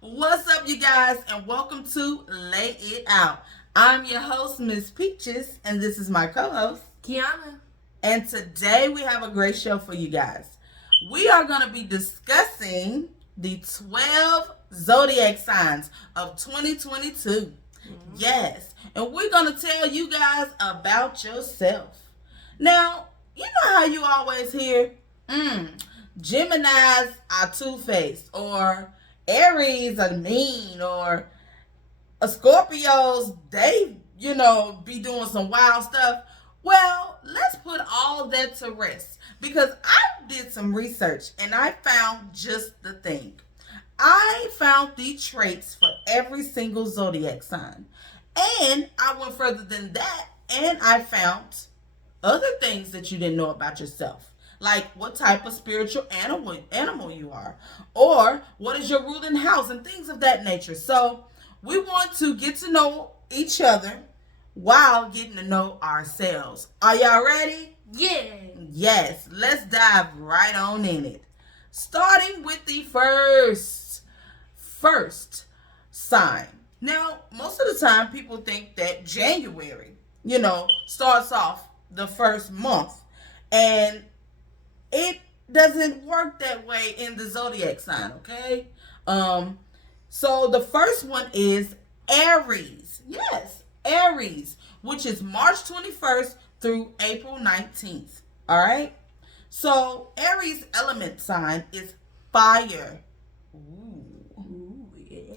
What's up, you guys, and welcome to Lay It Out. I'm your host, Miss Peaches, and this is my co-host, Kiana. And today we have a great show for you guys. We are going to be discussing the 12 Zodiac Signs of 2022. Yes, and we're going to tell you guys about yourself. Now, you know how you always hear, Geminis are two-faced, or Aries are mean, or Scorpios, they, be doing some wild stuff. Well, let's put all of that to rest because I did some research and I found just the thing. I found the traits for every single zodiac sign. And I went further than that and I found other things that you didn't know about yourself. Like what type of spiritual animal you are, or what is your ruling house, and things of that nature. So we want to get to know each other while getting to know ourselves. Are y'all ready? Yeah. Yes, let's dive right on in it. Starting with the first sign. Now, most of the time people think that January, starts off the first month, and it doesn't work that way in the zodiac sign, okay? So the first one is Aries. Yes, Aries, which is March 21st through April 19th. All right? So Aries element sign is fire. Ooh, yeah.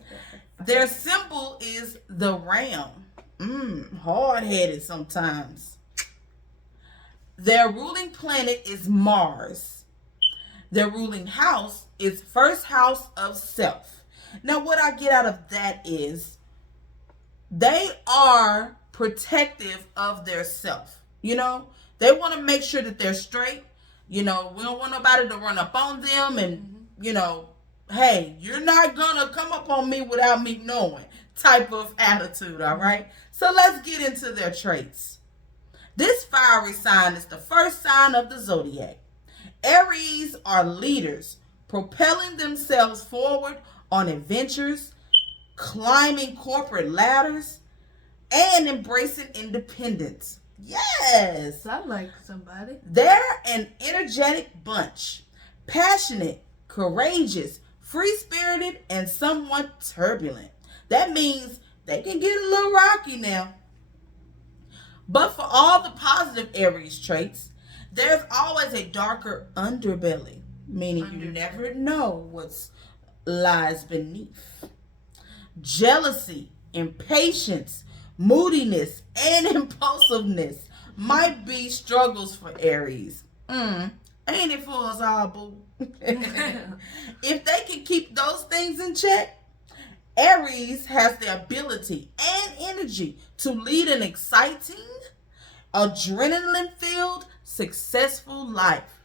Their symbol is the ram. Hard-headed sometimes. Their ruling planet is Mars. Their ruling house is first house of self. Now, what I get out of that is they are protective of their self. They want to make sure that they're straight. We don't want nobody to run up on them and, hey, you're not going to come up on me without me knowing type of attitude, all right? So let's get into their traits. This fiery sign is the first sign of the zodiac. Aries are leaders, propelling themselves forward on adventures, climbing corporate ladders, and embracing independence. Yes! Sound like somebody. They're an energetic bunch, passionate, courageous, free-spirited, and somewhat turbulent. That means they can get a little rocky now. But for all the positive Aries traits, there's always a darker underbelly, meaning you never know what lies beneath. Jealousy, impatience, moodiness, and impulsiveness might be struggles for Aries. Ain't it for us all, boo? If they can keep those things in check, Aries has the ability and energy to lead an exciting, adrenaline-filled, successful life.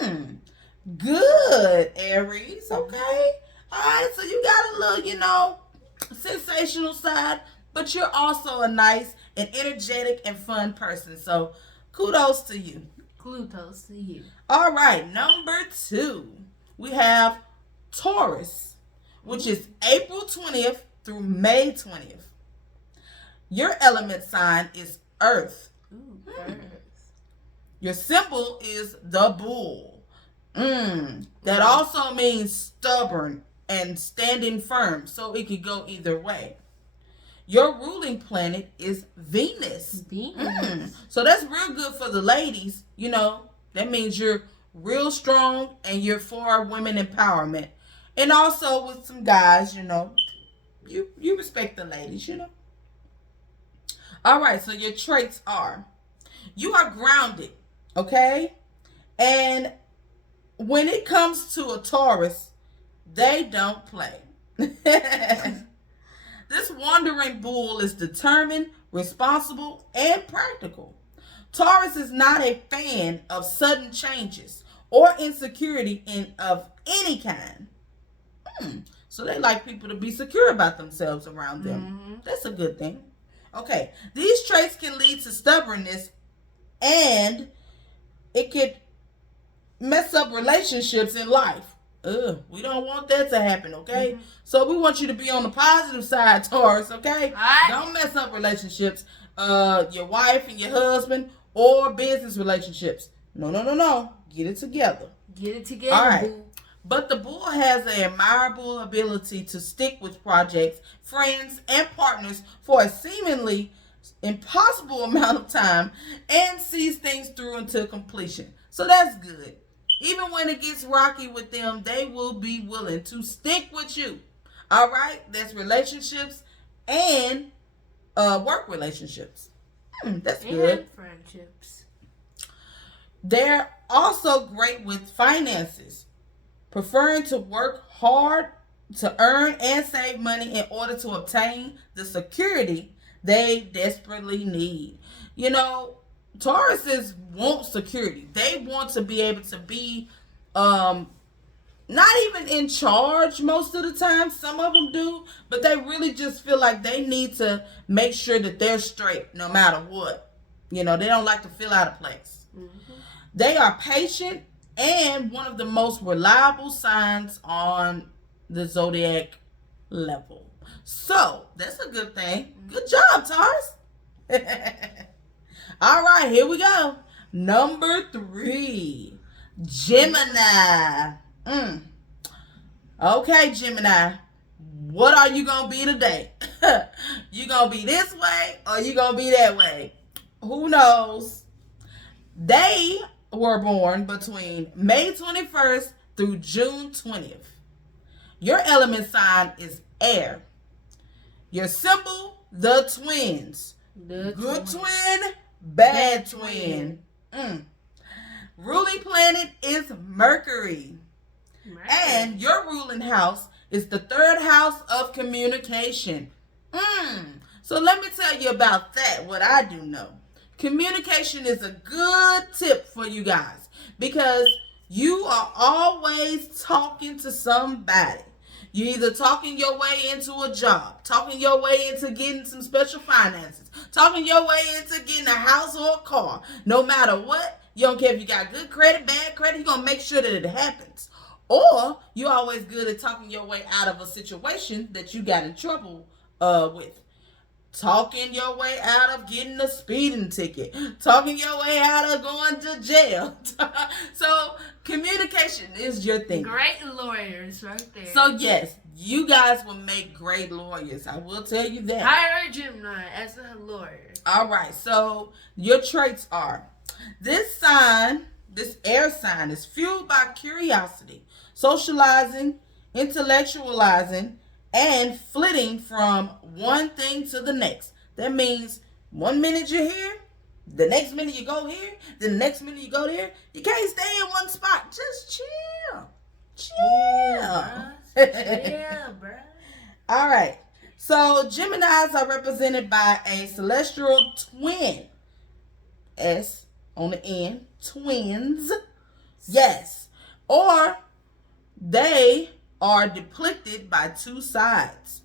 Good, Aries. Okay. All right. So you got a little, sensational side, but you're also a nice and energetic and fun person. So kudos to you. Kudos to you. All right. Number 2, we have Taurus, which is April 20th through May 20th. Your element sign is Earth. Your symbol is the bull. That also means stubborn and standing firm, so it could go either way. Your ruling planet is Venus. So that's real good for the ladies. That means you're real strong and you're for women empowerment. And also with some guys, you respect the ladies, All right, so your traits are, you are grounded, okay? And when it comes to a Taurus, they don't play. This wandering bull is determined, responsible, and practical. Taurus is not a fan of sudden changes or insecurity of any kind. So they like people to be secure about themselves around them. That's a good thing. Okay, these traits can lead to stubbornness, and it could mess up relationships in life. We don't want that to happen, okay? Mhm. So we want you to be on the positive side, Taurus, okay? Alright. Don't mess up relationships, your wife and your husband, or business relationships. No. Get it together. Get it together, All right. boo. But the bull has an admirable ability to stick with projects, friends, and partners for a seemingly impossible amount of time and sees things through until completion. So that's good. Even when it gets rocky with them, they will be willing to stick with you. All right? That's relationships and work relationships. That's good. And friendships. They're also great with finances, preferring to work hard to earn and save money in order to obtain the security they desperately need. You know, Tauruses want security. They want to be able to be not even in charge most of the time. Some of them do, but they really just feel like they need to make sure that they're straight no matter what. You know, they don't like to feel out of place. Mm-hmm. They are patient and one of the most reliable signs on the zodiac level. So, that's a good thing. Good job, Taurus. All right, here we go. Number 3, Gemini. Okay, Gemini. What are you going to be today? You going to be this way or you going to be that way? Who knows? They were born between May 21st through June 20th. Your element sign is air. Your symbol, the twins. Good twin, bad twin. Ruling planet is Mercury. And your ruling house is the 3rd house of communication. So let me tell you about that, what I do know. Communication is a good tip for you guys because you are always talking to somebody. You're either talking your way into a job, talking your way into getting some special finances, talking your way into getting a house or a car. No matter what, you don't care if you got good credit, bad credit, you're going to make sure that it happens. Or you're always good at talking your way out of a situation that you got in trouble with. Talking your way out of getting a speeding ticket. Talking your way out of going to jail. So, communication is your thing. Great lawyers right there. So, yes, you guys will make great lawyers. I will tell you that. Hire a Gemini as a lawyer. All right, so your traits are, this air sign is fueled by curiosity, socializing, intellectualizing, and flitting from one thing to the next. That means 1 minute you're here, the next minute you go here, then the next minute you go there. You can't stay in one spot. Just chill. Chill, bro. All right. So Geminis are represented by a celestial twin. S on the end. Twins. Yes. Or they are depicted by 2 sides.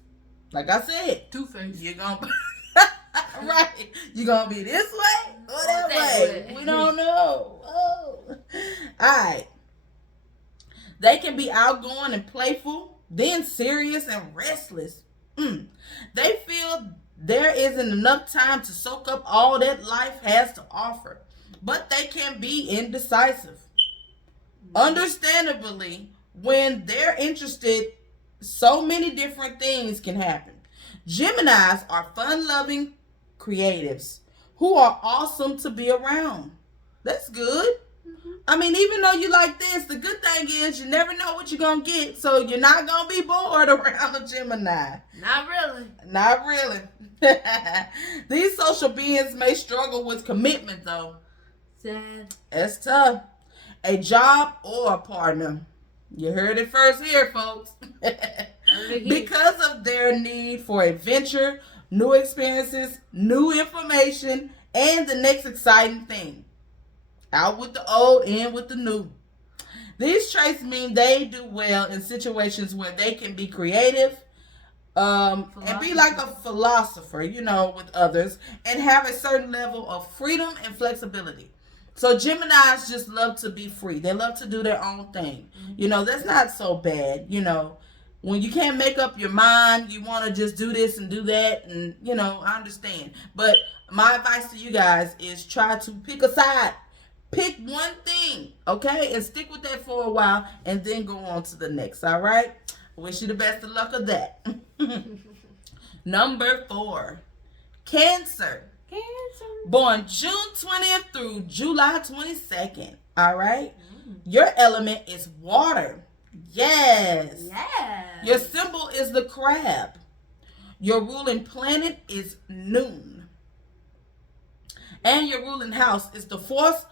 Like I said, Two-Face. you're gonna right. You're gonna be this way or that way. We don't know. Oh. Alright. They can be outgoing and playful, then serious and restless. They feel there isn't enough time to soak up all that life has to offer. But they can be indecisive. Understandably, when they're interested, so many different things can happen. Geminis are fun-loving creatives who are awesome to be around. That's good. I mean, even though you like this, the good thing is you never know what you're going to get, so you're not going to be bored around a Gemini. Not really. Not really. These social beings may struggle with commitment, though. Sad. It's tough. A job or a partner. You heard it first here, folks. Because of their need for adventure, new experiences, new information, and the next exciting thing. Out with the old, in with the new. These traits mean they do well in situations where they can be creative, and be like a philosopher, with others, and have a certain level of freedom and flexibility. So Geminis just love to be free. They love to do their own thing. That's not so bad. When you can't make up your mind, you want to just do this and do that. And, I understand. But my advice to you guys is try to pick a side. Pick one thing, okay? And stick with that for a while and then go on to the next, all right? Wish you the best of luck of that. Number 4, Cancer. Cancer. Born June 20th through July 22nd, all right? Your element is water. Yes. Yeah. Your symbol is the crab. Your ruling planet is Noon. And your ruling house is the fourth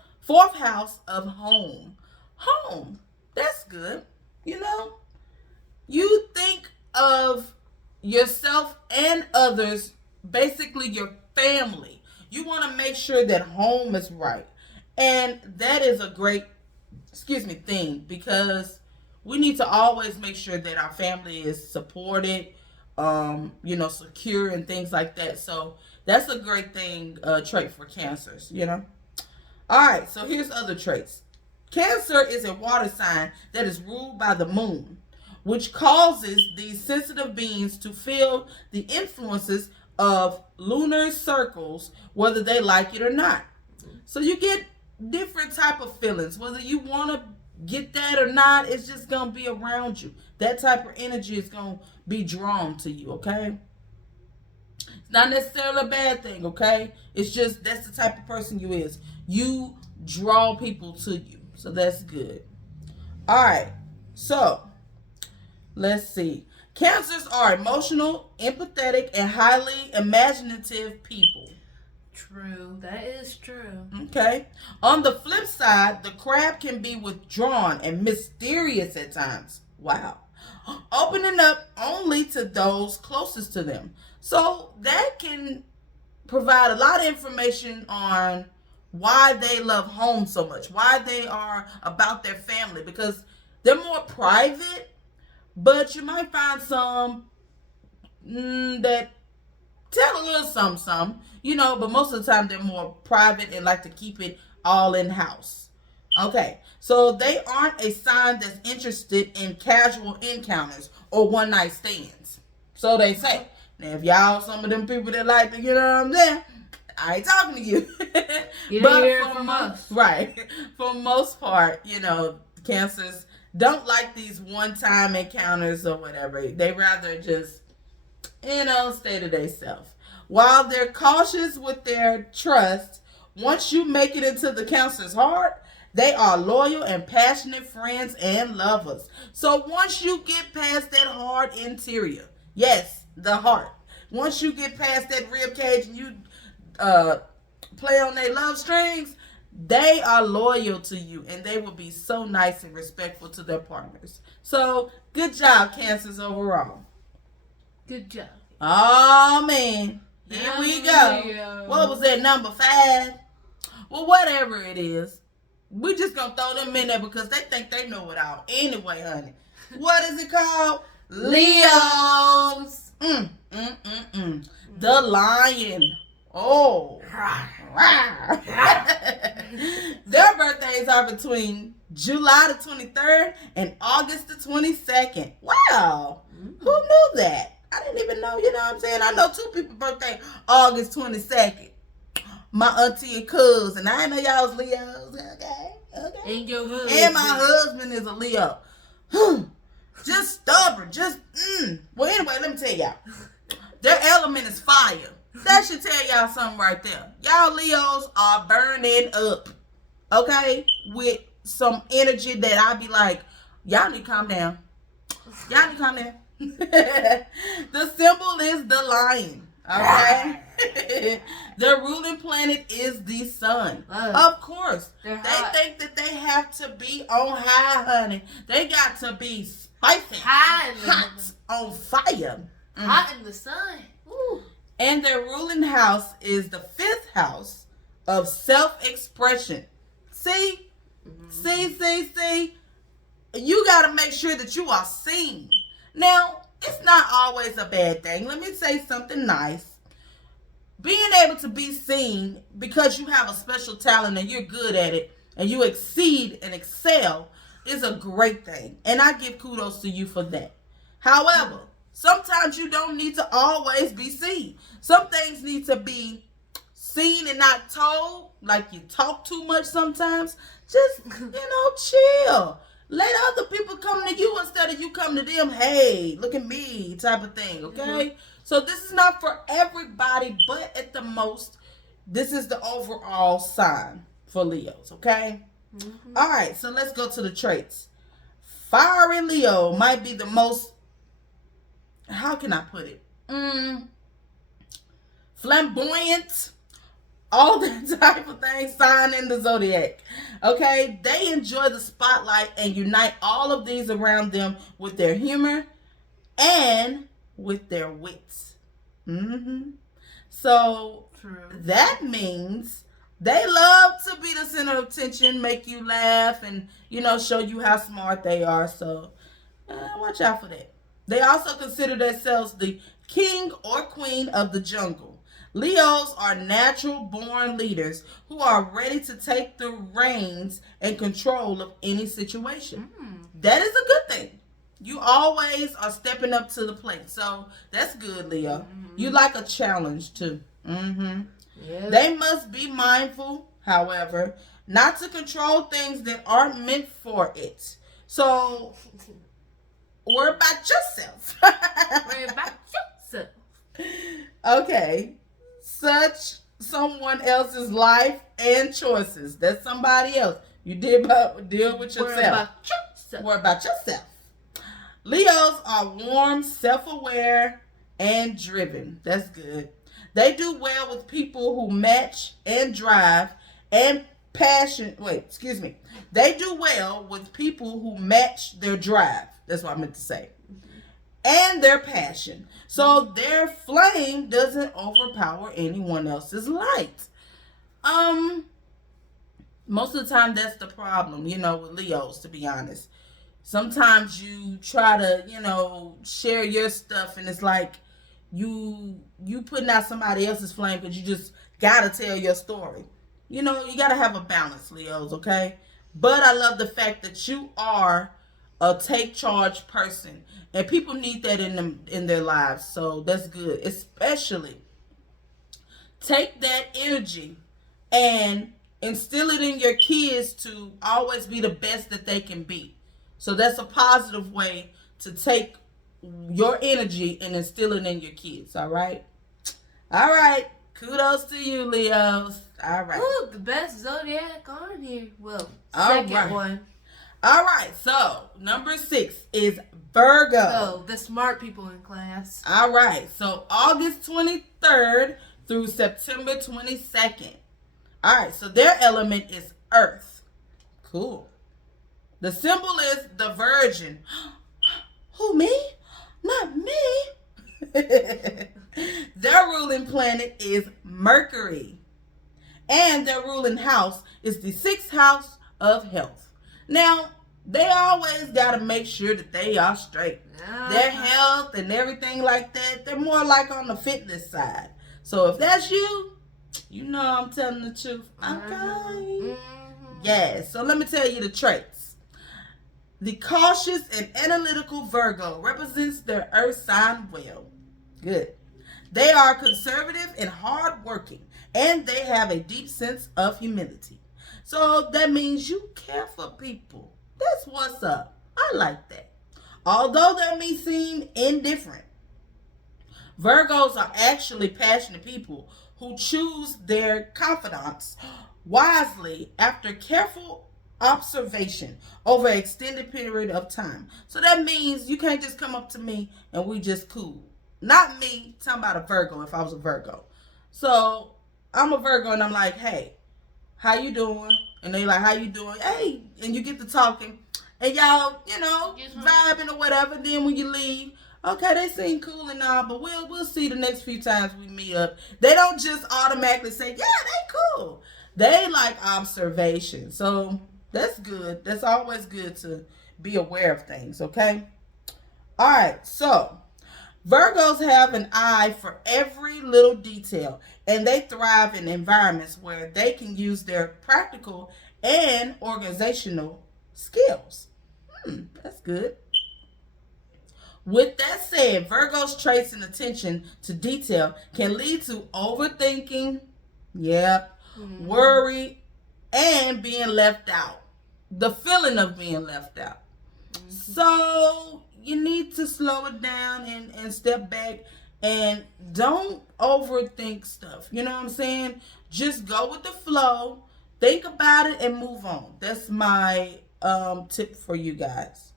house of home. Home. That's good. You think of yourself and others, basically your family. You want to make sure that home is right. And that is a great, thing, because we need to always make sure that our family is supported, secure and things like that. So that's a great thing, trait for Cancers, All right, so here's other traits. Cancer is a water sign that is ruled by the moon, which causes these sensitive beings to feel the influences of lunar circles, whether they like it or not. So you get different type of feelings, whether you want to get that or not. It's just going to be around you. That type of energy is going to be drawn to you, okay? It's not necessarily a bad thing, okay? It's just that's the type of person you is. You draw people to you. So that's good. All right. So let's see. Cancers are emotional, empathetic, and highly imaginative people. True. That is true. Okay. On the flip side, the crab can be withdrawn and mysterious at times. Wow. Opening up only to those closest to them. So that can provide a lot of information on why they love home so much, why they are about their family, because they're more private, but you might find some that tell a little something, but most of the time they're more private and like to keep it all in house. Okay, so they aren't a sign that's interested in casual encounters or one night stands. So they say. Now, if y'all some of them people that like to, I ain't talking to you. You don't hear it from us. Right. For the most part, Cancers don't like these one-time encounters or whatever. They rather just, stay to themselves. While they're cautious with their trust, once you make it into the Cancer's heart, they are loyal and passionate friends and lovers. So once you get past that hard interior, yes, the heart. Once you get past that rib cage and you play on their love strings, they are loyal to you and they will be so nice and respectful to their partners. So good job, Cancers, overall. Good job. Oh man, here we go. What was that, number 5? Well, whatever it is, we just gonna throw them in there because they think they know it all. Anyway, honey, what is it called? Leos. The lion. Oh. Their birthdays are between July the 23rd and August the 22nd. Wow. Who knew that? I didn't even know, what I'm saying? I know 2 people's birthday August 22nd. My auntie and cousin. I didn't know y'all was Leos. Okay. And your husband. And my husband is a Leo. Just stubborn. Well, anyway, let me tell y'all. Their element is fire. That should tell y'all something right there. Y'all Leos are burning up. Okay? With some energy that I be like, y'all need to calm down. Y'all need to calm down. The symbol is the lion. Okay? The ruling planet is the sun. Of course. They think that they have to be on high, honey. They got to be spicy. Hot on fire. Hot in the sun. Ooh. And their ruling house is the 5th house of self-expression. See? See? You got to make sure that you are seen. Now, it's not always a bad thing. Let me say something nice. being able to be seen because you have a special talent and you're good at it and you exceed and excel is a great thing. And I give kudos to you for that. However, sometimes you don't need to always be seen. Some things need to be seen and not told. Like you talk too much sometimes. Just, chill. Let other people come to you instead of you come to them. Hey, look at me type of thing, okay? Mm-hmm. So this is not for everybody, but at the most, this is the overall sign for Leos, okay? Mm-hmm. All right, so let's go to the traits. Fiery Leo might be the most, how can I put it? Flamboyant, all that type of thing, sign in the zodiac. Okay, they enjoy the spotlight and unite all of these around them with their humor and with their wits. So true. That means they love to be the center of attention, make you laugh, and show you how smart they are. So watch out for that. They also consider themselves the king or queen of the jungle. Leos are natural born leaders who are ready to take the reins and control of any situation. That is a good thing. You always are stepping up to the plate. So that's good, Leo. You like a challenge too. Yep. They must be mindful, however, not to control things that aren't meant for it. So worry about yourself. Worry about yourself. Okay. Such someone else's life and choices. That's somebody else. You deal with yourself. Worry about yourself. Leos are warm, self-aware, and driven. That's good. They do well with people who match and drive and passion. They do well with people who match their drive. That's what I meant to say. And their passion. So their flame doesn't overpower anyone else's light. Most of the time that's the problem, with Leos, to be honest. Sometimes you try to, share your stuff and it's like you putting out somebody else's flame because you just gotta tell your story. You gotta have a balance, Leos, okay? But I love the fact that you are a take charge person. And people need that in their lives. So that's good. Especially take that energy and instill it in your kids to always be the best that they can be. So that's a positive way to take your energy and instill it in your kids. All right? All right. Kudos to you, Leos. All right. Ooh, the best zodiac on here. Well, second one. All right, so number 6 is Virgo. Oh, the smart people in class. All right, so August 23rd through September 22nd. All right, so their element is Earth. Cool. The symbol is the Virgin. Who, me? Not me. Their ruling planet is Mercury. And their ruling house is the 6th house of health. Now, they always got to make sure that they are straight. Their health and everything like that, they're more like on the fitness side. So if that's you, I'm telling the truth. Okay. Yeah, so let me tell you the traits. The cautious and analytical Virgo represents their earth sign well. Good. They are conservative and hardworking, and they have a deep sense of humility. So that means you care for people. That's what's up. I like that. Although they may seem indifferent, Virgos are actually passionate people who choose their confidants wisely after careful observation over an extended period of time. So that means you can't just come up to me and we just cool. Not me, talking about a Virgo if I was a Virgo. So I'm a Virgo and I'm like, hey, how you doing? And they like, how you doing? Hey, and you get to talking. And y'all, vibing or whatever. Then when you leave, okay, they seem cool and all, but we'll see the next few times we meet up. They don't just automatically say, yeah, they cool. They like observation. So that's good. That's always good to be aware of things, okay? All right, so Virgos have an eye for every little detail, and they thrive in environments where they can use their practical and organizational skills. That's good. With that said, Virgo's traits and attention to detail can lead to overthinking, worry, and being left out. The feeling of being left out. So you need to slow it down and step back and don't overthink stuff. You know what I'm saying? Just go with the flow, think about it, and move on. That's my tip for you guys.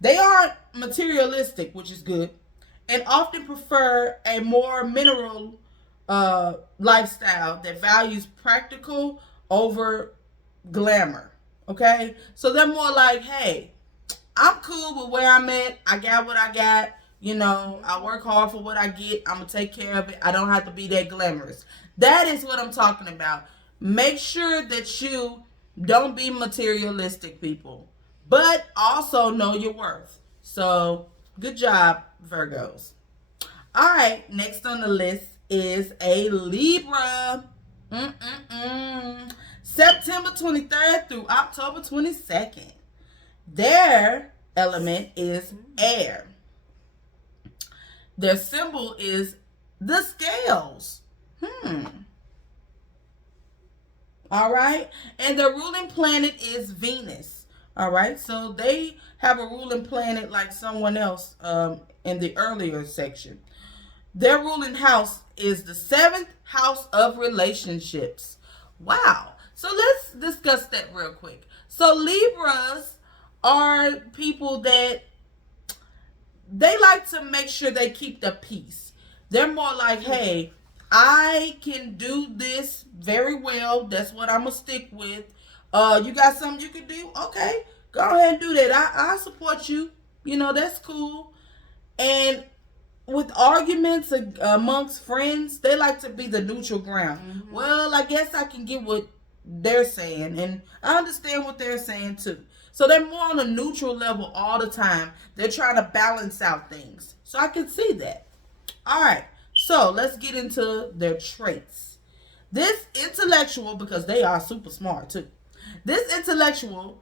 They aren't materialistic, which is good, and often prefer a more mineral lifestyle that values practical over glamour. Okay? So they're more like, hey, I'm cool with where I'm at. I got what I got. You know, I work hard for what I get. I'm going to take care of it. I don't have to be that glamorous. That is what I'm talking about. Make sure that you don't be materialistic, people. But also know your worth. So, good job, Virgos. All right, next on the list is a Libra. September 23rd through October 22nd. Their element is air. Their symbol is the scales. All right. And their ruling planet is Venus. All right. So they have a ruling planet like someone else in the earlier section. Their ruling house is the 7th house of relationships. Wow. So let's discuss that real quick. So Libras are people that they like to make sure they keep the peace. They're more like, hey, I can do this very well. That's what I'm going to stick with. You got something you can do? Okay, go ahead and do that. I support you. You know, that's cool. And with arguments amongst friends, they like to be the neutral ground. Well, I guess I can get what they're saying, and I understand what they're saying too. So they're more on a neutral level all the time. They're trying to balance out things. So I can see that. All right. So let's get into their traits. This intellectual, because they are super smart too. This intellectual,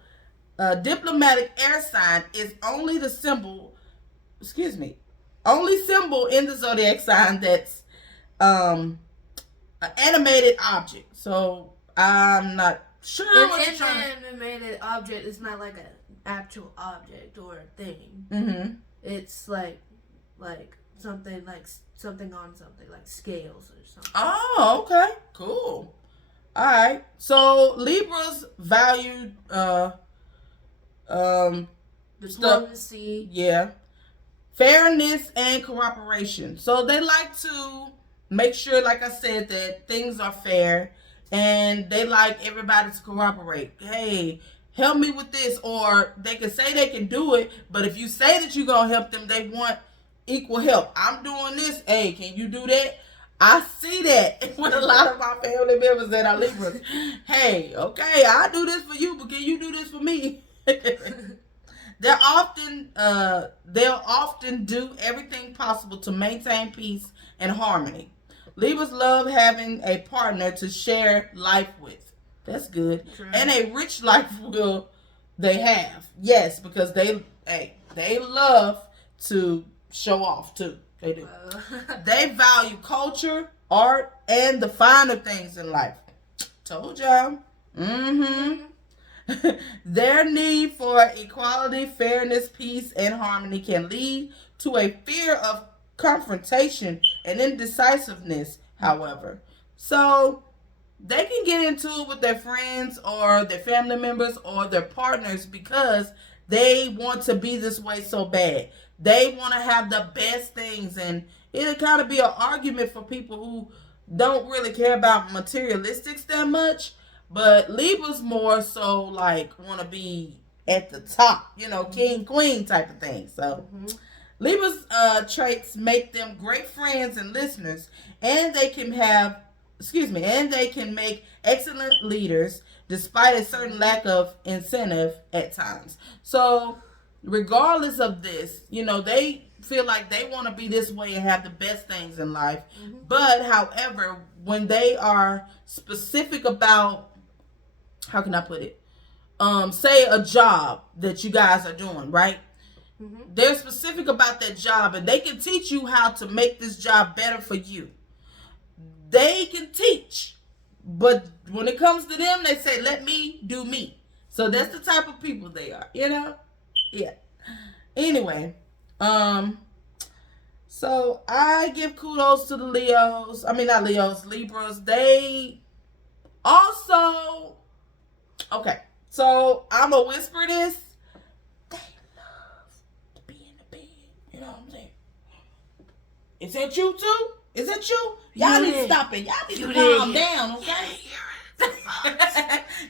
diplomatic air sign is only the symbol, only symbol in the zodiac sign that's an animated object. So I'm not sure what you're trying to... Animated object is not like an actual object or a thing. It's like something on something, like scales or something. Oh, okay. Cool. All right. So Libras value diplomacy. Yeah. Fairness and cooperation. So they like to make sure, like I said, that things are fair, and they like everybody to cooperate. Hey, help me with this. Or they can say they can do it, but if you say that you're going to help them, they want equal help. I'm doing this. Hey, can you do that? I see that with a lot of my family members that are Libras. Hey, okay, I do this for you, but can you do this for me? They'll often do everything possible to maintain peace and harmony. Libras love having a partner to share life with. That's good. True. And a rich life will they have. Yes, because they love to show off too. They do. They value culture, art, and the finer things in life. Told y'all. Their need for equality, fairness, peace, and harmony can lead to a fear of confrontation and indecisiveness, however. So they can get into it with their friends or their family members or their partners because they want to be this way so bad. They want to have the best things, and it'll kind of be an argument for people who don't really care about materialistics that much. But Libras more so like want to be at the top, you know, king, queen type of thing. So Libras traits make them great friends and listeners, and they can make excellent leaders despite a certain lack of incentive at times. So regardless of this, they feel like they want to be this way and have the best things in life. Mm-hmm. But however, when they are specific about, how can I put it? Say a job that you guys are doing, right? Mm-hmm. They're specific about that job, and they can teach you how to make this job better for you. They can teach, but when it comes to them, they say, let me do me. So that's the type of people they are, Yeah. Anyway, so I give kudos to the Leos. I mean, not Leos, Libras. They also, okay, so I'm going to whisper this. They love to be in the bed. You know what I'm saying? Is that you too? Is that you? Y'all need to stop it. Y'all need to calm down, okay?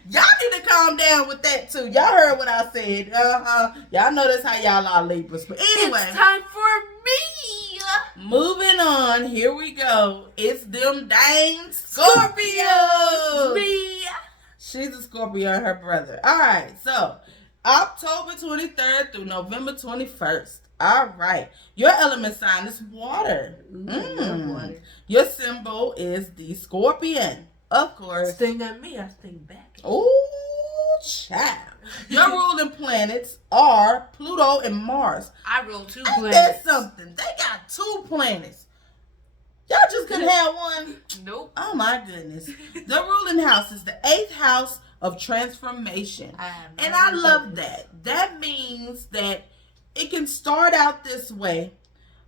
Y'all need to calm down with that too. Y'all heard what I said. Y'all know that's how y'all are, Libras. But anyway, it's time for me. Moving on. Here we go. It's them dang Scorpios. Me. She's a Scorpio and her brother. All right. So October 23rd through November 21st. All right. Your element sign is water. Water. Your symbol is the scorpion. Of course. Sting at me, I sting back. Oh, child. Your ruling planets are Pluto and Mars. I rule 2 planets. planets. That's something. They got 2 planets. Y'all just couldn't have one? Nope. Oh, my goodness. The ruling house is the 8th house of transformation. And I love that. That means that it can start out this way,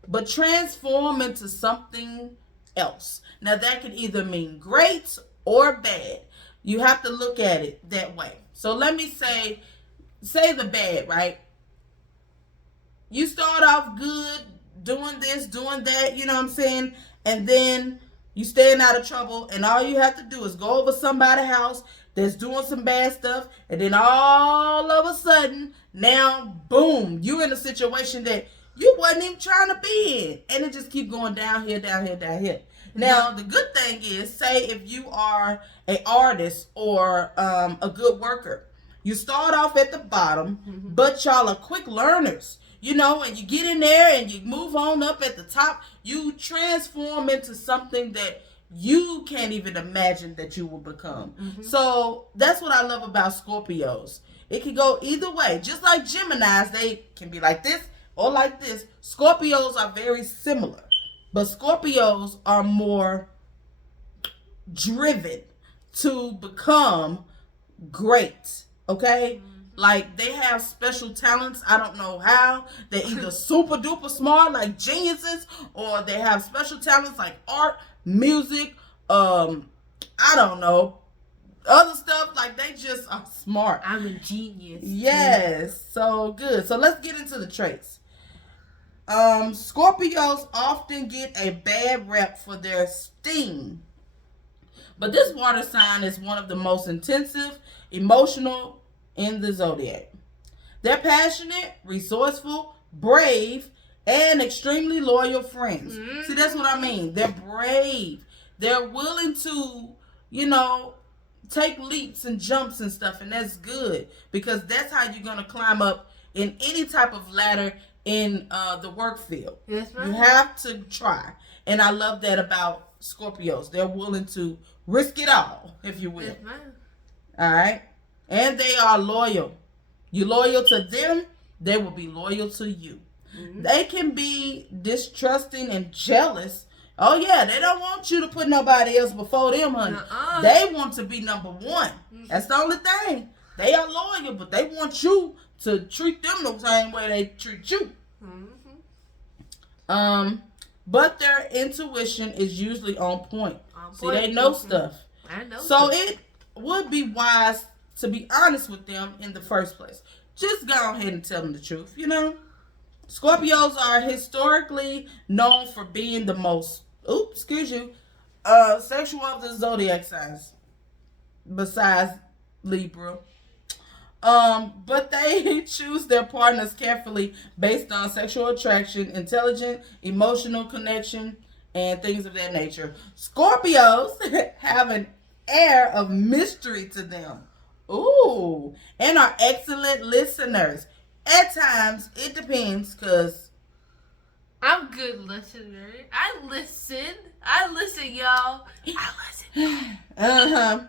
but transform into something else. Now, that can either mean great or bad. You have to look at it that way. So let me say the bad, right? You start off good, doing this, doing that, you know what I'm saying? And then you staying out of trouble, and all you have to do is go over somebody's house that's doing some bad stuff, and then all of a sudden, now, boom, you're in a situation that you wasn't even trying to be in. And it just keep going downhill, downhill, downhill. Now, the good thing is, say if you are an artist or a good worker, you start off at the bottom, but y'all are quick learners, and you get in there and you move on up at the top. You transform into something that you can't even imagine that you will become. So that's what I love about Scorpios. It can go either way. Just like Geminis, they can be like this or like this. Scorpios are very similar. But Scorpios are more driven to become great, okay? Like, they have special talents. I don't know how. They're either super duper smart, like geniuses, or they have special talents like art, music, I don't know, other stuff. Like, they just are smart. I'm a genius. Yes, so good. So let's get into the traits. Scorpios often get a bad rep for their steam. But this water sign is one of the most intensive, emotional in the zodiac. They're passionate, resourceful, brave, and extremely loyal friends. See, that's what I mean. They're brave. They're willing to, take leaps and jumps and stuff, and that's good because that's how you're going to climb up in any type of ladder in the work field. Yes, ma'am. You have to try. And I love that about Scorpios. They're willing to risk it all, if you will. Yes, ma'am. All right? And they are loyal. You're loyal to them, they will be loyal to you. They can be distrusting and jealous. Oh, yeah, they don't want you to put nobody else before them, honey. They want to be number one. That's the only thing. They are loyal, but they want you to treat them the same way they treat you. But their intuition is usually on point. See, they know stuff. I know. So it would be wise to be honest with them in the first place. Just go ahead and tell them the truth, Scorpios are historically known for being the most, sexual of the zodiac signs, besides Libra. But they choose their partners carefully based on sexual attraction, intelligent, emotional connection, and things of that nature. Scorpios have an air of mystery to them. Ooh, and are excellent listeners. At times, it depends, because I'm good listener. I listen, y'all. I listen. uh-huh.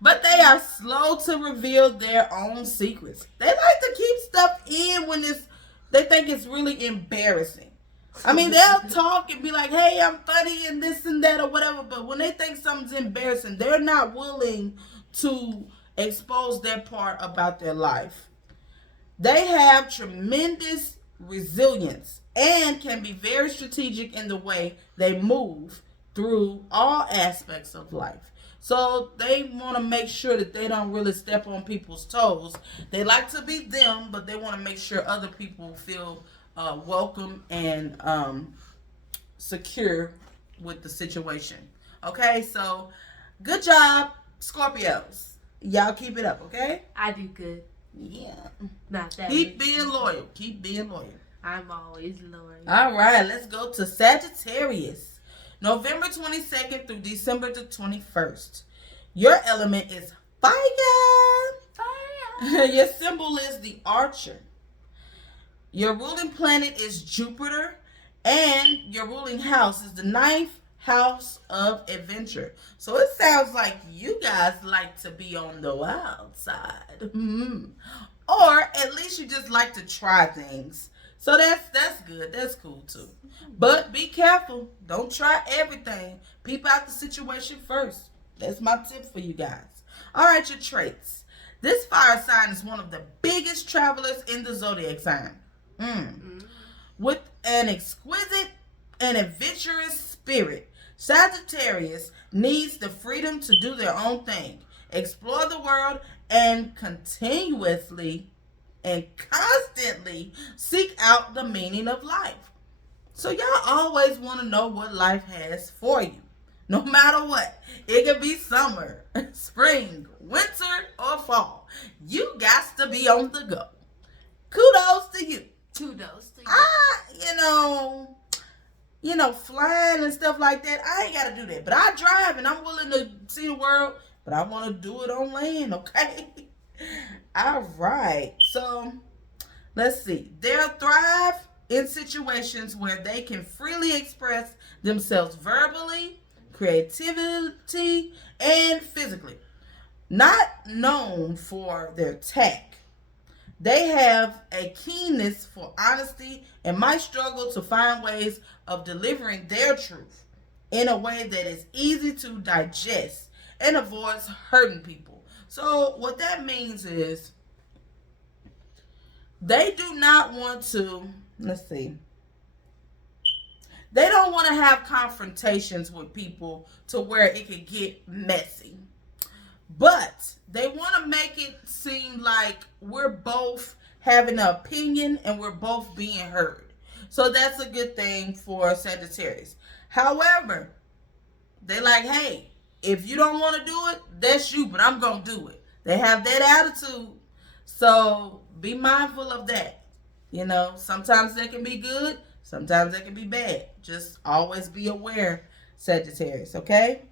But they are slow to reveal their own secrets. They like to keep stuff in when they think it's really embarrassing. I mean, they'll talk and be like, hey, I'm funny and this and that or whatever. But when they think something's embarrassing, they're not willing to expose their part about their life. They have tremendous resilience and can be very strategic in the way they move through all aspects of life. So they want to make sure that they don't really step on people's toes. They like to be them, but they want to make sure other people feel welcome and secure with the situation. Okay, so good job, Scorpios. Y'all keep it up, okay? I do good. Yeah. Not that. Keep being loyal. Keep being loyal. I'm always loyal. All right, let's go to Sagittarius. November 22nd through December the 21st. Your element is fire. Fire. Your symbol is the archer. Your ruling planet is Jupiter. And your ruling house is the ninth house of adventure. So it sounds like you guys like to be on the wild side. Mm-hmm. Or at least you just like to try things. So that's good. That's cool too. But be careful. Don't try everything. Peep out the situation first. That's my tip for you guys. All right, your traits. This fire sign is one of the biggest travelers in the zodiac sign. With an exquisite and adventurous spirit, Sagittarius needs the freedom to do their own thing, explore the world, and continuously and constantly seek out the meaning of life. So y'all always want to know what life has for you. No matter what. It could be summer, spring, winter, or fall. You got to be on the go. Kudos to you. Kudos to you. Flying and stuff like that, I ain't got to do that. But I drive and I'm willing to see the world, but I want to do it on land, okay? All right. So, let's see. They'll thrive in situations where they can freely express themselves verbally, creativity, and physically. Not known for their tact. They have a keenness for honesty and might struggle to find ways of delivering their truth in a way that is easy to digest and avoids hurting people. So what that means is they do not want to, they don't want to have confrontations with people to where it could get messy. But they want to make it seem like we're both having an opinion and we're both being heard. So that's a good thing for Sagittarius. However, they like, hey, if you don't want to do it, that's you, but I'm going to do it. They have that attitude. So be mindful of that. Sometimes that can be good. Sometimes that can be bad. Just always be aware, Sagittarius, okay?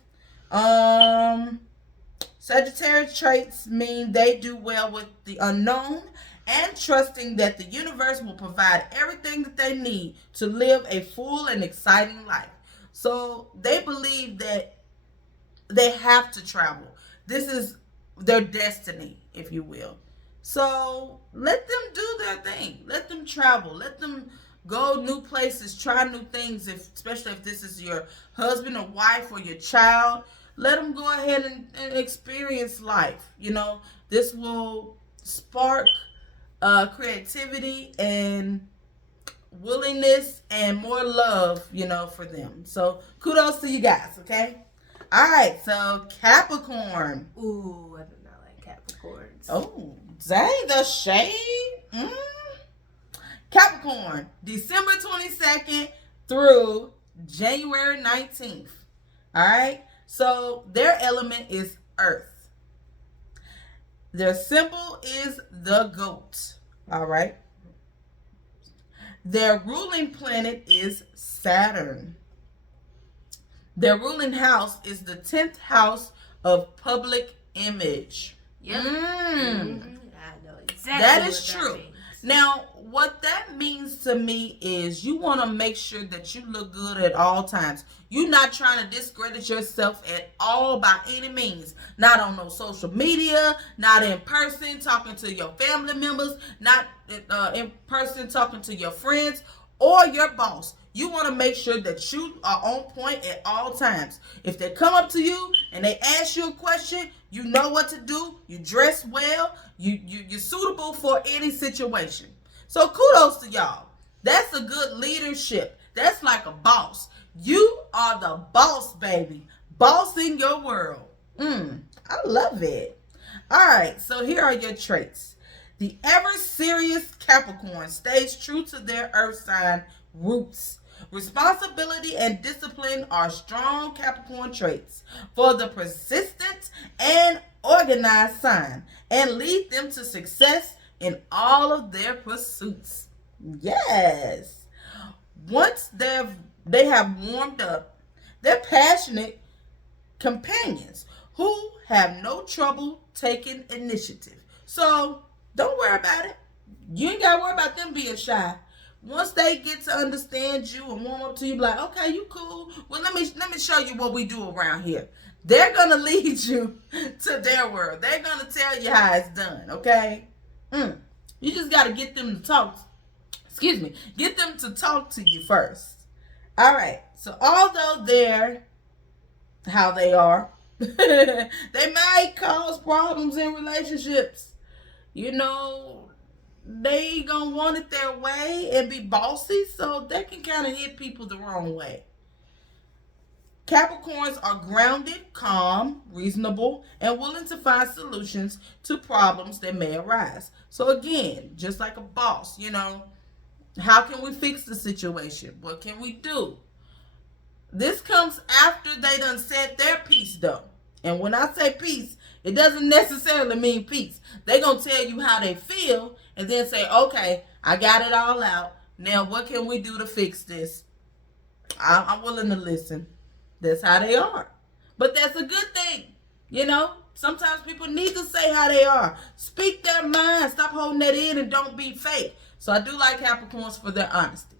Sagittarius traits mean they do well with the unknown and trusting that the universe will provide everything that they need to live a full and exciting life. So they believe that they have to travel. This is their destiny, if you will. So let them do their thing. Let them travel. Let them go new places, try new things, especially if this is your husband or wife or your child. Let them go ahead and experience life. This will spark creativity and willingness and more love, for them. So kudos to you guys, okay? All right, so Capricorn. Ooh, I do not like Capricorns. Oh, dang, the shade. Capricorn, December 22nd through January 19th. All right? So their element is earth. Their symbol is the goat. All right? Their ruling planet is Saturn. Their ruling house is the 10th house of public image. Yep. I know exactly That is what true. That means. Now, what that means to me is you want to make sure that you look good at all times. You're not trying to discredit yourself at all by any means. Not on no social media, not in person talking to your family members, not in person talking to your friends or your boss. You want to make sure that you are on point at all times. If they come up to you and they ask you a question, you know what to do. You dress well. You're suitable for any situation. So kudos to y'all. That's a good leadership. That's like a boss. You are the boss, baby. Boss in your world. I love it. All right, so here are your traits. The ever serious Capricorn stays true to their earth sign roots. Responsibility and discipline are strong Capricorn traits for the persistent and organized sign and lead them to success in all of their pursuits. Yes. Once they have warmed up, they're passionate companions who have no trouble taking initiative. So don't worry about it. You ain't got to worry about them being shy. Once they get to understand you and warm up to you, like, okay, you cool. Well, let me show you what we do around here. They're gonna lead you to their world. They're gonna tell you how it's done. Okay. You just gotta get them to talk. Excuse me. Get them to talk to you first. All right. So although they're how they are, they might cause problems in relationships. You know, they gonna want it their way and be bossy, so they can kind of hit people the wrong way. Capricorns are grounded, calm, reasonable, and willing to find solutions to problems that may arise. So again, just like a boss, you know, how can we fix the situation? What can we do? This comes after they done said their piece, though. And when I say peace, it doesn't necessarily mean peace. They gonna tell you how they feel and then say, okay, I got it all out. Now what can we do to fix this? I'm willing to listen. That's how they are. But that's a good thing. You know, sometimes people need to say how they are. Speak their mind. Stop holding that in and don't be fake. So I do like Capricorns for their honesty.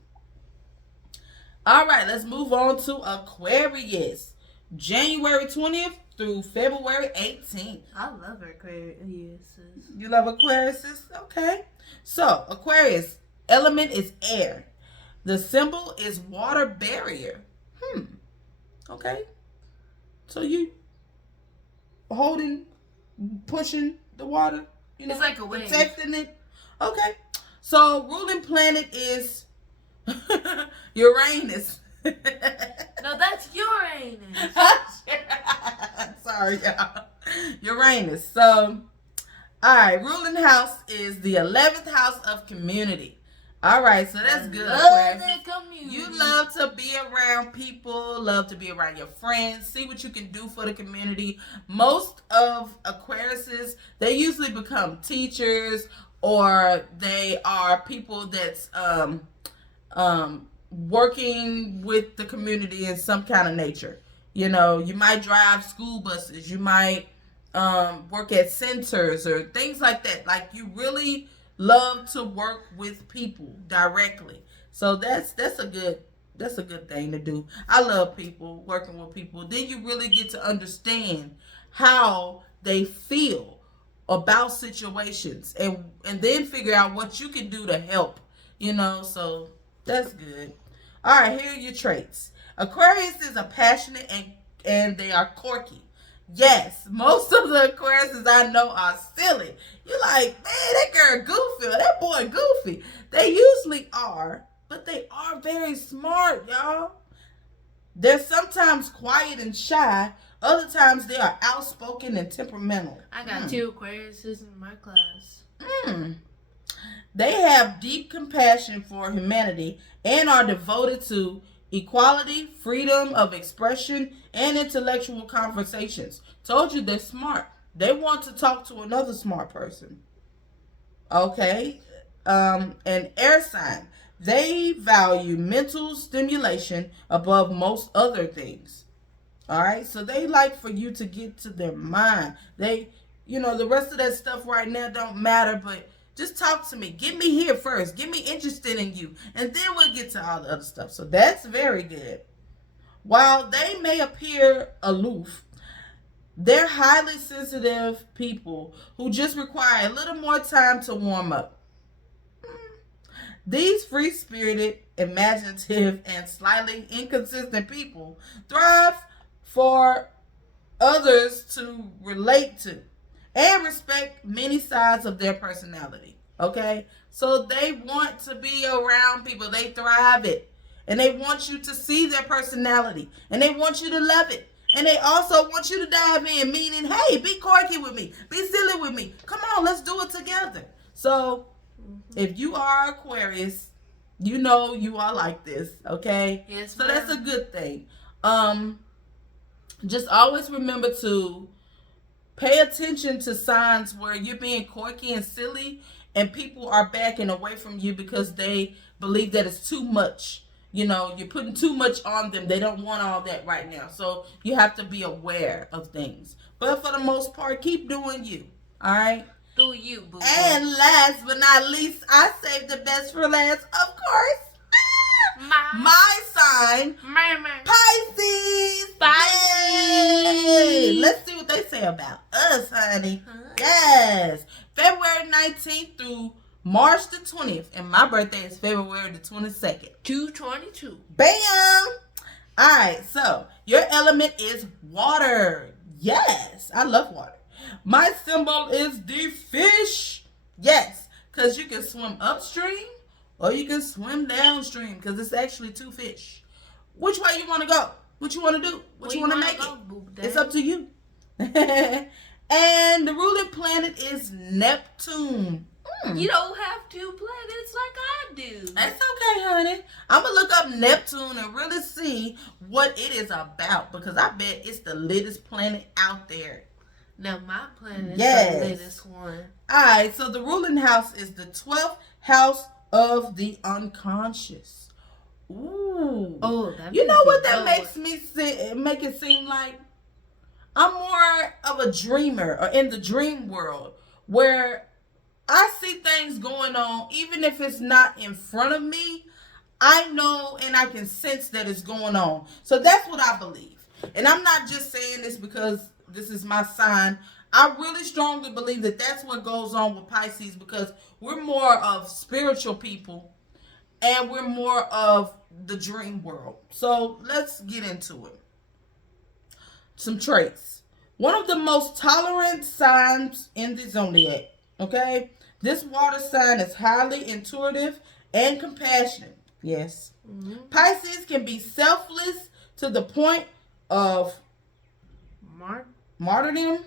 All right, let's move on to Aquarius. January 20th through February 18th. I love Aquarius. You love Aquarius? Okay. So, Aquarius, element is air. The symbol is water barrier. Okay. So you holding, pushing the water, you know, it's like a wave. Protecting it. Okay. So ruling planet is Uranus. No, that's Uranus. Sorry, y'all. Uranus. So, all right. Ruling house is the 11th house of community. All right, so that's good. You love to be around people, love to be around your friends, see what you can do for the community. Most of Aquariuses, they usually become teachers or they are people that's working with the community in some kind of nature. You know, you might drive school buses, you might work at centers or things like that. Like you really love to work with people directly. So that's a good thing to do. I love people, working with people. Then you really get to understand how they feel about situations and then figure out what you can do to help, you know. So that's good. All right, here are your traits. Aquarius is a passionate and they are quirky. Yes, most of the Aquariuses I know are silly. You're like, man, that girl goofy or that boy goofy. They usually are, but they are very smart, y'all. They're sometimes quiet and shy. Other times they are outspoken and temperamental. I got 2 Aquariuses in my class. They have deep compassion for humanity and are devoted to equality, freedom of expression, and intellectual conversations. Told you they're smart. They want to talk to another smart person. Okay. An air sign. They value mental stimulation above most other things. All right. So they like for you to get to their mind. They, you know, the rest of that stuff right now don't matter, but Just talk to me. Get me here first. Get me interested in you. And then we'll get to all the other stuff. So that's very good. While they may appear aloof, they're highly sensitive people who just require a little more time to warm up. These free-spirited, imaginative, and slightly inconsistent people thrive for others to relate to and respect many sides of their personality. Okay? So they want to be around people. They thrive it. And they want you to see their personality. And they want you to love it. And they also want you to dive in, meaning, hey, be quirky with me. Be silly with me. Come on, let's do it together. So, if you are Aquarius, you know you are like this, okay? Yes, so ma'am. That's a good thing. Just always remember to pay attention to signs where you're being quirky and silly and people are backing away from you because they believe that it's too much. You know, you're putting too much on them. They don't want all that right now. So you have to be aware of things. But for the most part, keep doing you. All right? Do you, boo? And last but not least, I saved the best for last, of course. My sign, Pisces. Yay! Let's see what they say about us, honey. Yes. February 19th through March the 20th. And my birthday is February the 22nd. 222. Bam! Alright, so your element is water. Yes, I love water. My symbol is the fish. Yes, because you can swim upstream or you can swim downstream because it's actually two fish. Which way you want to go? What you want to do? What you want to make it? It's up to you. And the ruling planet is Neptune. You don't have two planets like I do. That's okay, honey. I'm going to look up Neptune and really see what it is about because I bet it's the littest planet out there. Now, my planet is the latest one. Alright, so the ruling house is the 12th house of the unconscious. Ooh. Oh, you know what that makes me make it seem like? I'm more of a dreamer or in the dream world where I see things going on even if it's not in front of me. I know and I can sense that it's going on. So that's what I believe. And I'm not just saying this because this is my sign. I really strongly believe that that's what goes on with Pisces because we're more of spiritual people and we're more of the dream world. So let's get into it. Some traits. One of the most tolerant signs in the zodiac. Okay? This water sign is highly intuitive and compassionate. Yes. Mm-hmm. Pisces can be selfless to the point of martyrdom,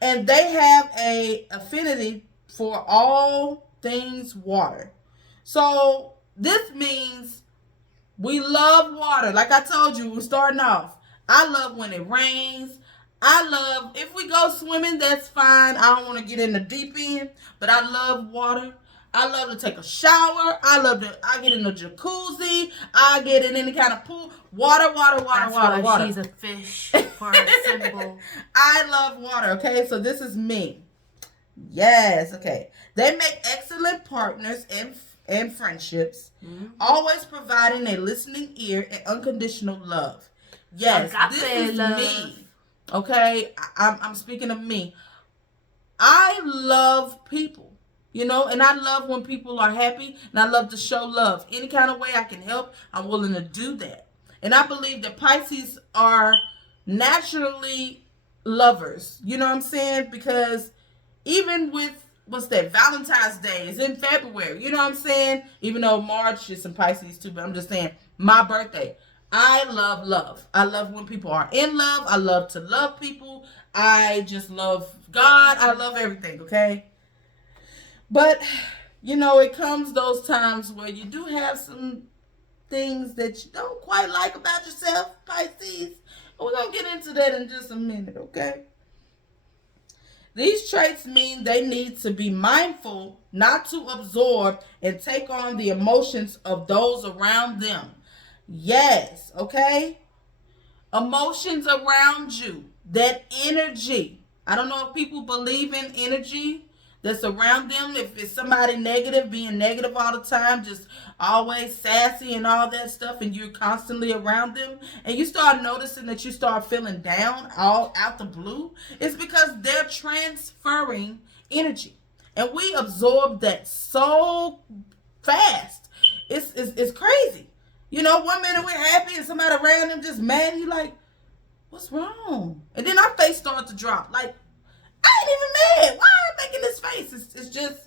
and they have a affinity for all things water. So this means we love water. Like I told you, we're starting off. I love when it rains. I love, if we go swimming, that's fine. I don't want to get in the deep end, but I love water. I love to take a shower. I get in the jacuzzi. I get in any kind of pool. Water. That's why she's a fish for a symbol. I love water, okay? So this is me. Yes, okay. They make excellent partners and friendships, always providing a listening ear and unconditional love. Yes, this is me. Okay? I'm speaking of me. I love people. You know, and I love when people are happy, and I love to show love. Any kind of way I can help, I'm willing to do that. And I believe that Pisces are naturally lovers. You know what I'm saying? Because even with, Valentine's Day is in February. You know what I'm saying? Even though March is some Pisces too, but I'm just saying, my birthday. I love love. I love when people are in love. I love to love people. I just love God. I love everything, okay? But, you know, it comes those times where you do have some things that you don't quite like about yourself, Pisces. And we're going to get into that in just a minute, okay? These traits mean they need to be mindful, not to absorb and take on the emotions of those around them. Yes, okay? Emotions around you, that energy. I don't know if people believe in energy. that's around them. If it's somebody negative, being negative all the time, just always sassy and all that stuff, and you're constantly around them, and you start noticing that you start feeling down all out the blue, it's because they're transferring energy. And we absorb that so fast. It's crazy. You know, one minute we're happy and somebody random just mad and you like, what's wrong? And then our face starts to drop. Like, I ain't even mad. Why am I making this face? It's just,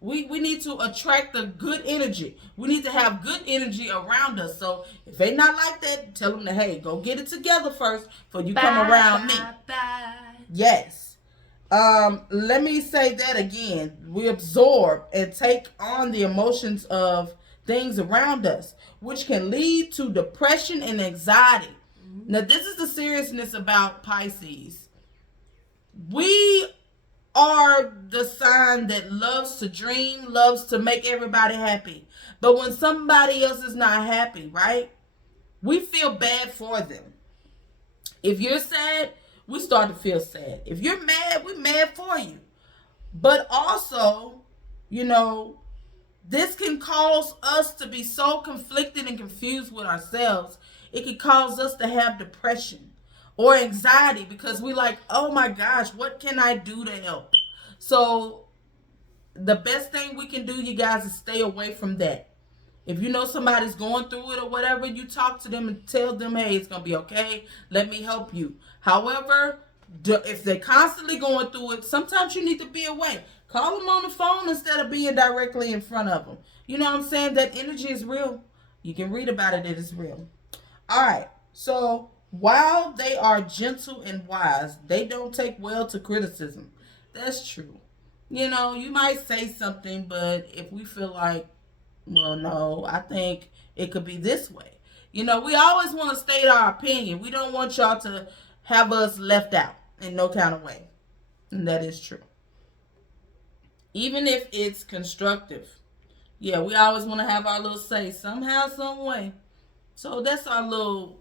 we need to attract the good energy. We need to have good energy around us. So if they not like that, tell them to, hey, go get it together first before you come around me. Bye. Yes. Let me say that again. We absorb and take on the emotions of things around us, which can lead to depression and anxiety. Now, this is the seriousness about Pisces. We are the sign that loves to dream, loves to make everybody happy. But when somebody else is not happy, right, we feel bad for them. If you're sad, we start to feel sad. If you're mad, we're mad for you. But also, you know, this can cause us to be so conflicted and confused with ourselves. It can cause us to have depression or anxiety because we like, oh my gosh, what can I do to help? So the best thing we can do, you guys, is stay away from that. If you know somebody's going through it or whatever, you talk to them and tell them, hey, it's going to be okay. Let me help you. However, if they're constantly going through it, sometimes you need to be away. Call them on the phone instead of being directly in front of them. You know what I'm saying? That energy is real. You can read about it. It is real. All right. So while they are gentle and wise, they don't take well to criticism. That's true. You know, you might say something, but if we feel like, well, no, I think it could be this way. You know, we always want to state our opinion. We don't want y'all to have us left out in no kind of way. And that is true. Even if it's constructive. Yeah, we always want to have our little say somehow, some way. So that's our little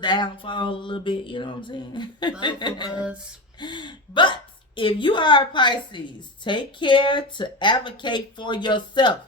downfall a little bit, you know what I'm saying? Both of us. But if you are a Pisces, take care to advocate for yourself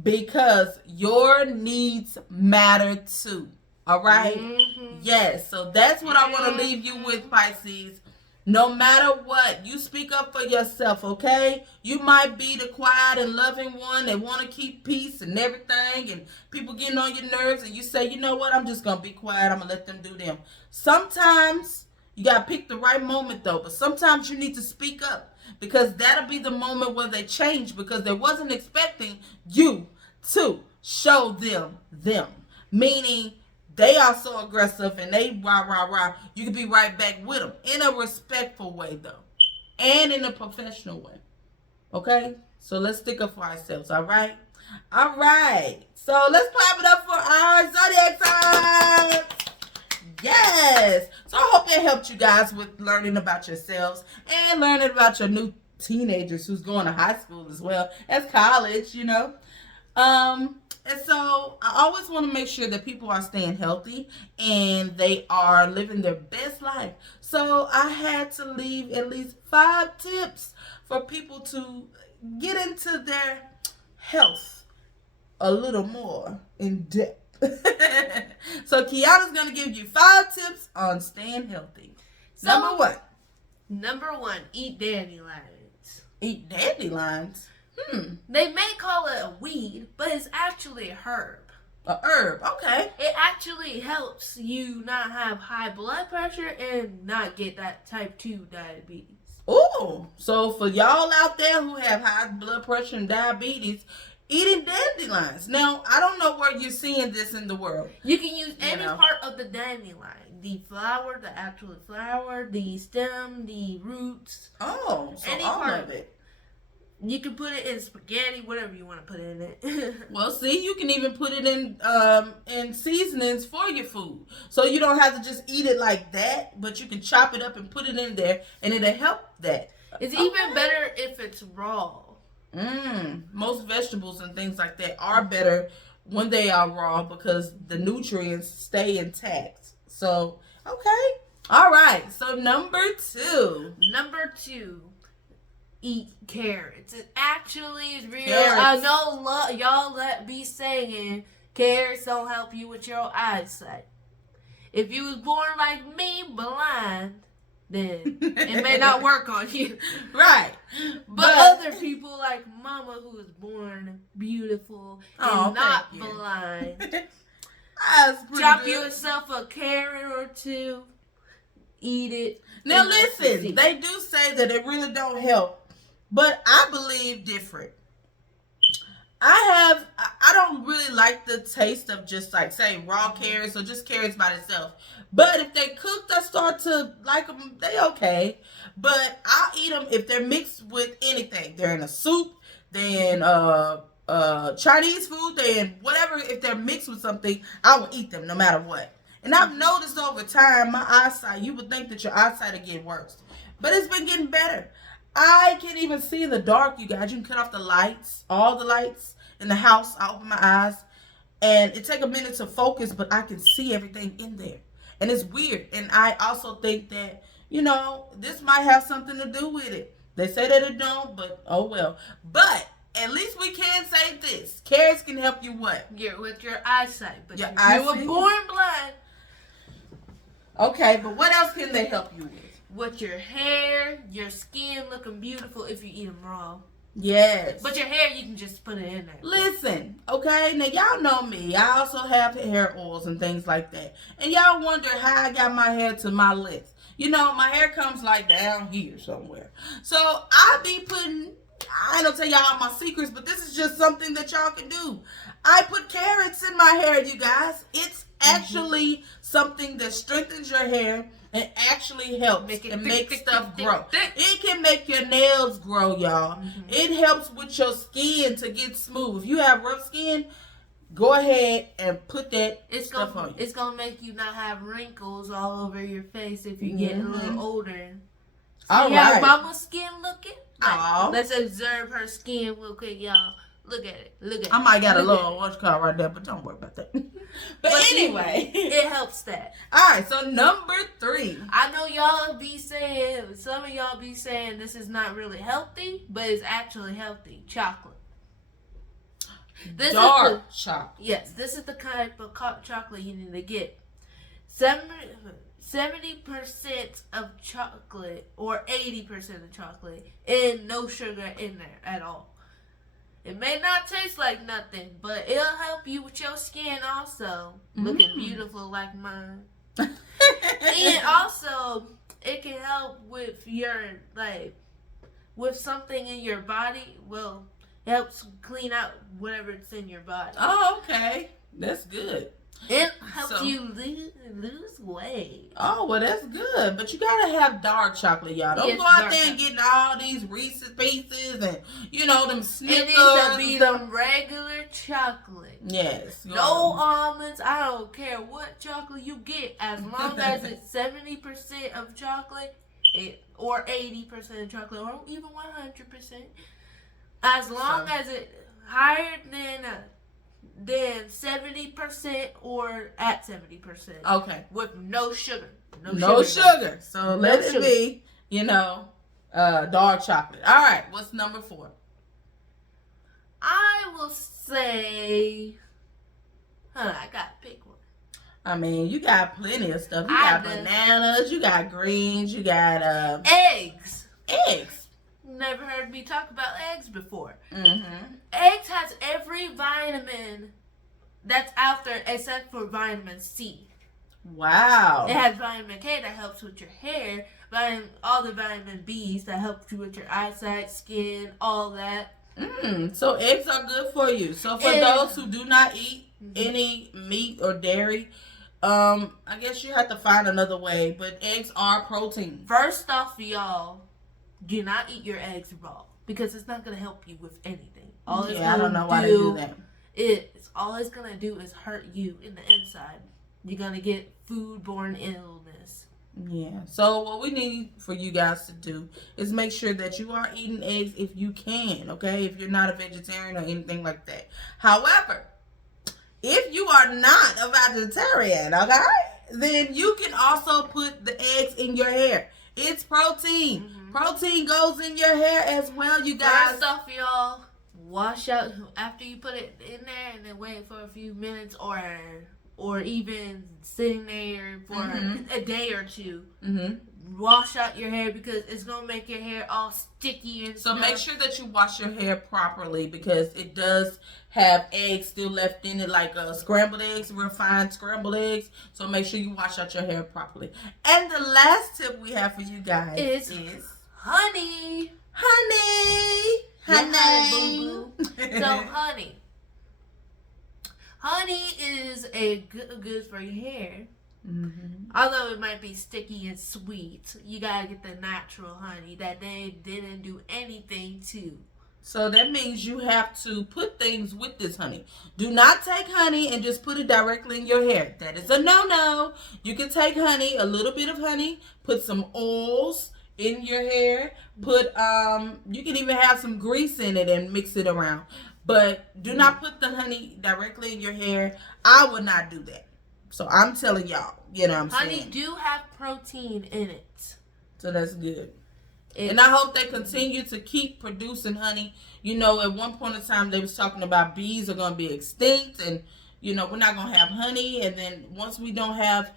because your needs matter too. All right? Mm-hmm. Yes. So that's what I want to leave you with, Pisces. No matter what, you speak up for yourself, okay? You might be the quiet and loving one that want to keep peace and everything, and people getting on your nerves, and you say, you know what, I'm just going to be quiet. I'm going to let them do them. Sometimes you got to pick the right moment, though, but sometimes you need to speak up because that'll be the moment where they change because they wasn't expecting you to show them. Meaning, they are so aggressive and they rah. You can be right back with them in a respectful way, though, and in a professional way. Okay? So let's stick up for ourselves, all right? All right. So let's clap it up for our Zodiac Signs. Yes. So I hope it helped you guys with learning about yourselves and learning about your new teenagers who's going to high school as well as college, you know. And so I always want to make sure that people are staying healthy and they are living their best life. So I had to leave at least 5 tips for people to get into their health a little more in depth. So Kiana's going to give you 5 tips on staying healthy. So, Number 1, eat dandelions. Eat dandelions? They may call it a weed, but it's actually a herb. A herb, okay. It actually helps you not have high blood pressure and not get that type 2 diabetes. Ooh, so for y'all out there who have high blood pressure and diabetes, eating dandelions. Now, I don't know where you're seeing this in the world. You can use any part of the dandelion. The flower, the actual flower, the stem, the roots. Oh, so any all part of it. You can put it in spaghetti, whatever you want to put in it. Well, see, you can even put it in seasonings for your food. So you don't have to just eat it like that, but you can chop it up and put it in there, and it'll help that. It's even better if it's raw. Most vegetables and things like that are better when they are raw because the nutrients stay intact. So, okay. All right. So, number 2. eat carrots. It actually is real. Carrots. I know y'all that be saying carrots don't help you with your eyesight. If you was born like me, blind, then it may not work on you. Right. But other people like Mama, who was born beautiful and not blind, chop yourself a carrot or two, eat it. Now listen, they do say that it really don't help, but I believe different. I don't really like the taste of just like say raw carrots or just carrots by themselves. But if they cooked, I start to like them. They okay, but I'll eat them if they're mixed with anything. They're in a soup, then Chinese food, then whatever. If they're mixed with something, I will eat them no matter what. And I've noticed over time, my eyesight. You would think that your eyesight would get worse, but it's been getting better. I can't even see in the dark, you guys. You can cut off the lights, all the lights in the house. I open my eyes, and it take a minute to focus, but I can see everything in there. And it's weird. And I also think that, this might have something to do with it. They say that it don't, but oh well. But at least we can say this. Carrots can help you what? With your eyesight. But you were born blind. Okay, but what else can they help you with? With your hair, your skin looking beautiful if you eat them raw. Yes. But your hair, you can just put it in there. Listen, okay? Now, y'all know me. I also have hair oils and things like that. And y'all wonder how I got my hair to my length. My hair comes like down here somewhere. So, I be putting, I ain't gonna tell y'all my secrets, but this is just something that y'all can do. I put carrots in my hair, you guys. It's actually something that strengthens your hair and actually helps make stuff grow. It can make your nails grow, y'all. It helps with your skin to get smooth. If you have rough skin, go ahead and put that stuff on you. It's going to make you not have wrinkles all over your face if you get a little older. All how right. Mama's skin looking? Like, let's observe her skin real quick, y'all. Look at it. Look at it. I might got a little watch card right there, but don't worry about that. But anyway. It helps that. Alright, so number 3. I know y'all be saying, some of y'all be saying this is not really healthy, but it's actually healthy. Chocolate. Dark chocolate. Yes, this is the kind of chocolate you need to get. 70% of chocolate or 80% of chocolate and no sugar in there at all. It may not taste like nothing, but it'll help you with your skin also. Looking beautiful like mine. And also, it can help with your, with something in your body. Well, it helps clean out whatever's in your body. Oh, okay. That's good. It helps you lose weight. Oh, well, that's good. But you got to have dark chocolate, y'all. Don't go out there and get all these Reese's Pieces and, them Snickers. It needs to be the regular chocolate. Yes. No almonds. I don't care what chocolate you get. As long as it's 70% of chocolate or 80% of chocolate or even 100%. As long as it's higher than 70% or at 70%. Okay. With no sugar. No sugar. So let it be, dark chocolate. All right. What's number 4? I will say, I gotta pick one. I mean, you got plenty of stuff. You got bananas, you got greens, you got eggs. Eggs. Never heard me talk about eggs before. Mm-hmm. Eggs has every vitamin that's out there except for vitamin C. Wow. It has vitamin K that helps with your hair, all the vitamin B's that help you with your eyesight, skin, all that. So eggs are good for you. So for those who do not eat any meat or dairy, I guess you have to find another way, but eggs are protein. First off, y'all, do not eat your eggs raw because it's not going to help you with anything. I don't know why they do that. All it's going to do is hurt you in the inside. You're going to get foodborne illness. Yeah. So what we need for you guys to do is make sure that you are eating eggs if you can, okay? If you're not a vegetarian or anything like that. However, if you are not a vegetarian, okay, then you can also put the eggs in your hair. It's protein. Protein goes in your hair as well, you guys. First off, y'all, wash out after you put it in there, and then wait for a few minutes, or even sitting there for a day or two. Wash out your hair because it's gonna make your hair all sticky and so stuff. make sure that you wash your hair properly because it does have eggs still left in it, like scrambled eggs, real fine scrambled eggs. So make sure you wash out your hair properly. And the last tip we have for you guys is honey. Honey. Boo boo. So honey is a good for your hair. Although it might be sticky and sweet, you gotta get the natural honey that they didn't do anything to. So that means you have to put things with this honey. Do not take honey and just put it directly in your hair. That is a no-no. You can take honey, a little bit of honey, put some oils in your hair, put you can even have some grease in it and mix it around. But do not put the honey directly in your hair. I would not do that. So I'm telling y'all, you know what I'm saying? Honey do have protein in it. So that's good. And I hope they continue to keep producing honey. You know, at one point in time, they was talking about bees are going to be extinct. And, you know, we're not going to have honey. And then once we don't have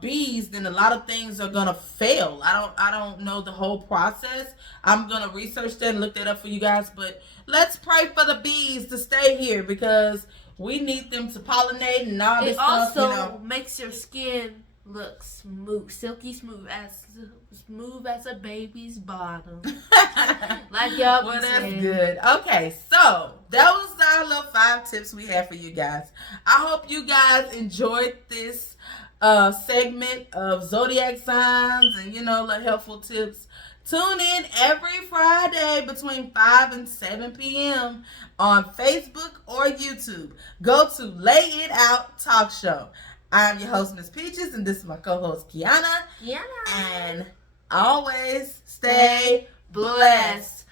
bees, then a lot of things are going to fail. I don't know the whole process. I'm going to research that and look that up for you guys. But let's pray for the bees to stay here because we need them to pollinate and all this stuff. It also makes your skin look smooth, silky smooth as a baby's bottom. Like y'all. Well, that's good. Okay, so that was our little 5 tips we have for you guys. I hope you guys enjoyed this segment of Zodiac Signs and, you know, the helpful tips. Tune in every Friday between 5 and 7 p.m. on Facebook or YouTube. Go to Lay It Out Talk Show. I'm your host, Miss Peaches, and this is my co-host, Kiana. Yeah. And always stay blessed.